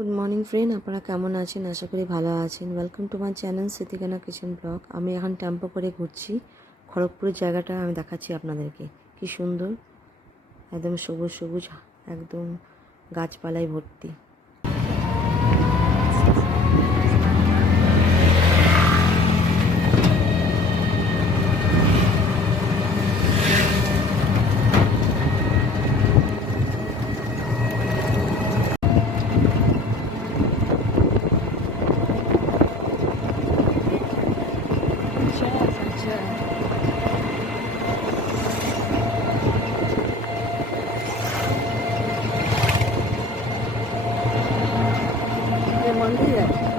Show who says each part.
Speaker 1: Good morning friend আপনারা কেমন আছেন? আশা করি ভালো আছেন। Welcome to my channel Smritikana kitchen blog আমি এখন টেম্পো করে ঘুরছি। খড়গপুরের জায়গাটা আমি দেখাচ্ছি আপনাদেরকে। কি সুন্দর। একদম সবুজ সবুজ, একদম গাছপালায় ভর্তি। 对。